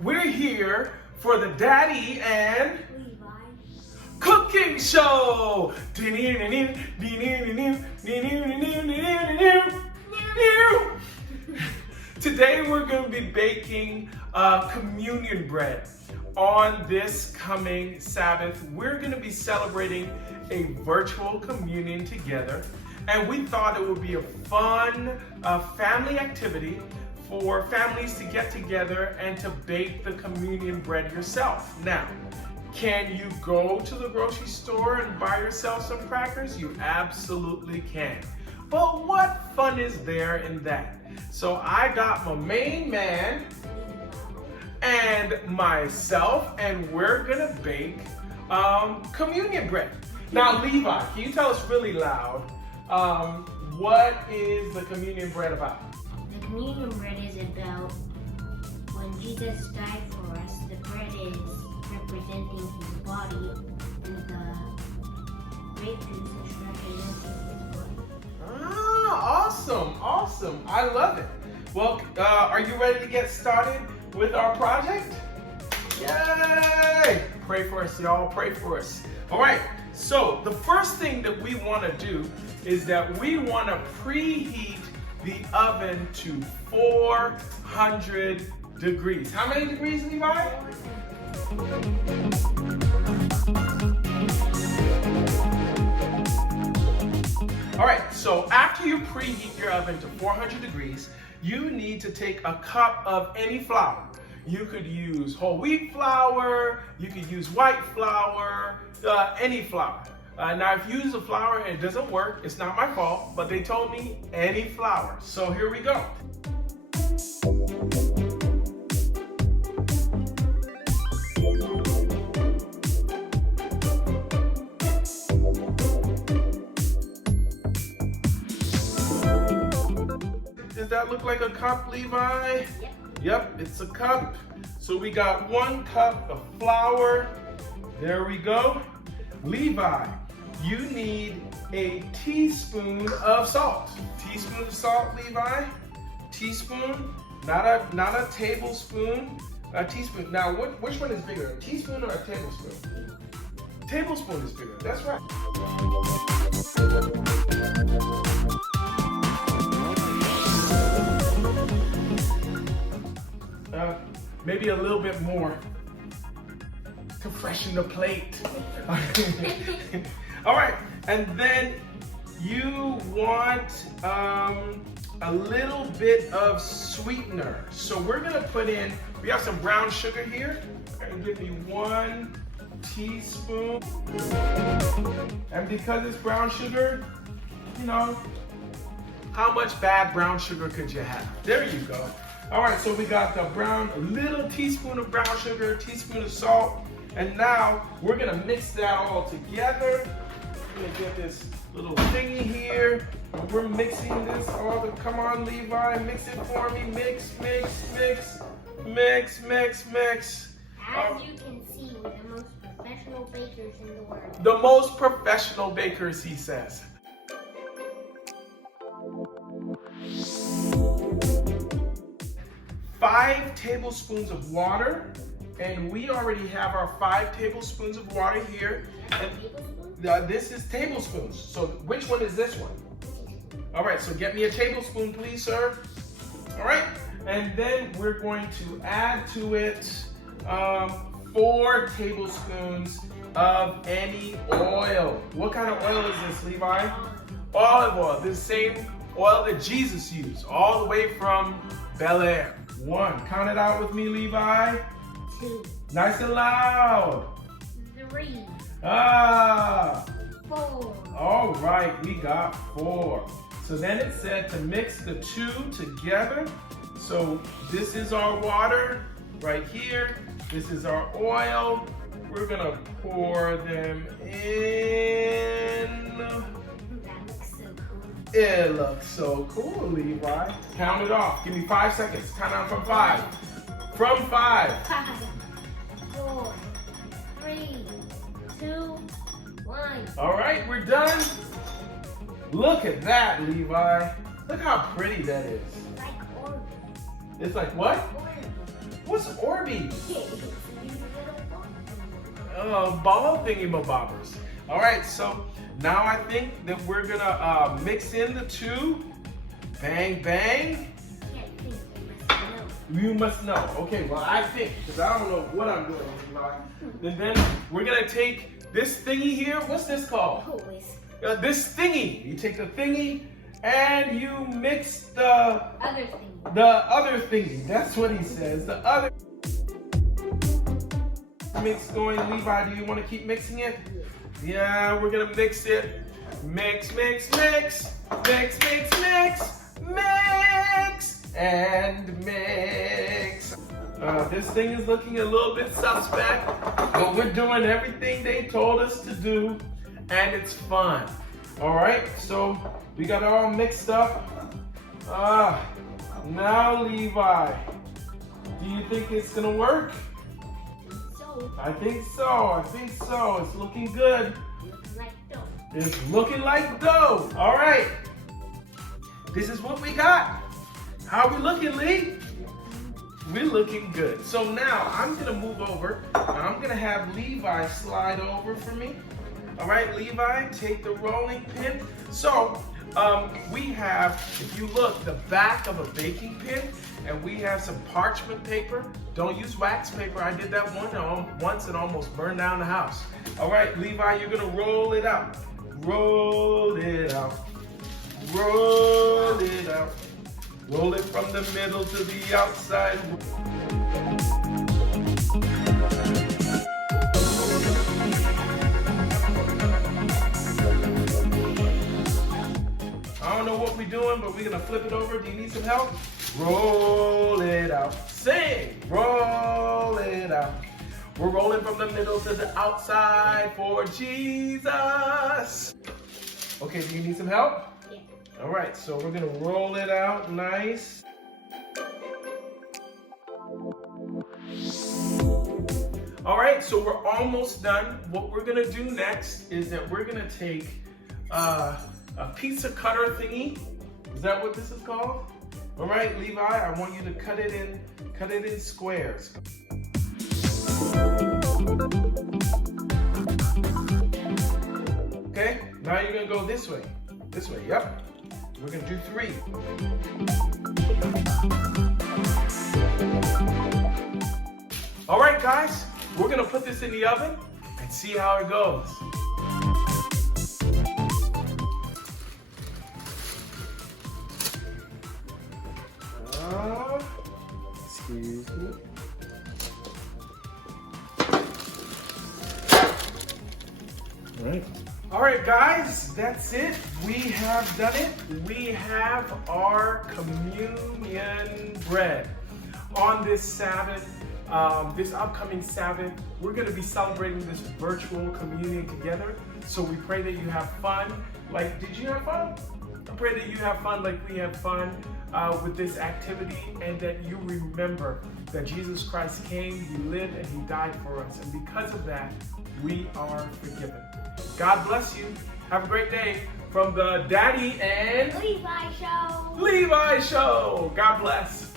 We're here for the Daddy and Levi. Cooking Show. Today we're going to be baking communion bread. On this coming Sabbath, we're going to be celebrating a virtual communion together. And we thought it would be a fun family activity for families to get together and to bake the communion bread yourself. Now, can you go to the grocery store and buy yourself some crackers? You absolutely can. But what fun is there in that? So I got my main man and myself, and we're gonna bake communion bread. Now, Levi, can you tell us really loud, what is the communion bread about? The communion bread is about when Jesus died for us. The bread is representing his body, and the grape juice is representing his blood. Ah, awesome. I love it. Well, are you ready to get started with our project? Yay! Pray for us, y'all. Pray for us. All right. So the first thing that we want to do is that we want to preheat the oven to 400 degrees. How many degrees, Levi? All right, so after you preheat your oven to 400 degrees, you need to take a cup of any flour. You could use whole wheat flour, you could use white flour, any flour. Now, if you use a flour and it doesn't work, it's not my fault, but they told me any flour. So here we go. Does that look like a cup, Levi? Yep, it's a cup. So we got 1 cup of flour. There we go. Levi, you need a teaspoon of salt. Teaspoon of salt, Levi. Teaspoon, not a tablespoon. A teaspoon. Now, which one is bigger, a teaspoon or a tablespoon? Tablespoon is bigger. That's right. Maybe a little bit more to freshen the plate. All right, and then you want a little bit of sweetener. So we're gonna put in, we have some brown sugar here. And give me 1 teaspoon. And because it's brown sugar, you know, how much bad brown sugar could you have? There you go. All right, so we got the brown, a little teaspoon of brown sugar, a teaspoon of salt, and now we're gonna mix that all together. I'm gonna get this little thingy here. We're mixing this all, come on, Levi, mix it for me. Mix. As you can see, we're the most professional bakers in the world. The most professional bakers, he says. Five tablespoons of water, and we already have our 5 tablespoons of water here. And this is tablespoons. So which one is this one? All right, so get me a tablespoon, please, sir. All right, and then we're going to add to it 4 tablespoons of any oil. What kind of oil is this, Levi? Olive oil, the same oil that Jesus used, all the way from Bel Air. 1, count it out with me, Levi. 2. Nice and loud. 3. 4. All right, we got 4. So then it said to mix the 2 together. So this is our water right here. This is our oil. We're gonna pour them in. That looks so cool. It looks so cool, Levi. Count it off. Give me 5 seconds. Count down from 5. From 5. 5, 4, 3, 2, 1. All right, we're done. Look at that, Levi. Look how pretty that is. Like orange. It's like what? Orange. What's Orbeez? These little balls. Ball thingy-mabobbers. All right, so now I think that we're gonna mix in the two. Bang, bang. Can't think, I must know. You must know. Okay, well, I think, because I don't know what I'm doing. And then we're gonna take this thingy here. What's this called? Always. This thingy. You take the thingy and you mix the Other thing. other thingy. That's what he says. The other mix going. Levi, do you want to keep mixing it? Yeah, we're gonna mix it. Mix, mix, mix, mix, mix, mix, mix, and mix. This thing is looking a little bit suspect, but we're doing everything they told us to do, and it's fun. All right, so we got it all mixed up. Now Levi, do you think it's gonna work? So, I think so. It's looking good. looks like dough. It's looking like dough. All right. This is what we got. How are we looking, Lee? We're looking good. So now I'm going to move over. And I'm going to have Levi slide over for me. All right, Levi, take the rolling pin. So we have, if you look, the back of a baking pin, and we have some parchment paper. Don't use wax paper. I did that once and almost burned down the house. All right, Levi, you're gonna roll it out. Roll it out. Roll it out. Roll it from the middle to the outside. I don't know what we're doing, but we're gonna flip it over. Do you need some help? Roll it out. Sing. Roll it out. We're rolling from the middle to the outside for Jesus. Okay, do you need some help? Yeah. All right, so we're gonna roll it out nice. All right, so we're almost done. What we're gonna do next is that we're gonna take a pizza cutter thingy. Is that what this is called? All right, Levi, I want you to cut it in squares. Okay, now you're gonna go this way. This way, yep. We're gonna do 3. All right, guys, we're gonna put this in the oven and see how it goes. Excuse me. All right, guys, that's it. We have done it. We have our communion bread. On this Sabbath, this upcoming Sabbath, we're going to be celebrating this virtual communion together. So we pray that you have fun. Like, did you have fun? I pray that you have fun like we have fun with this activity, and that you remember that Jesus Christ came, He lived, and He died for us. And because of that, we are forgiven. God bless you. Have a great day from the Daddy and Levi Show. Levi Show. God bless.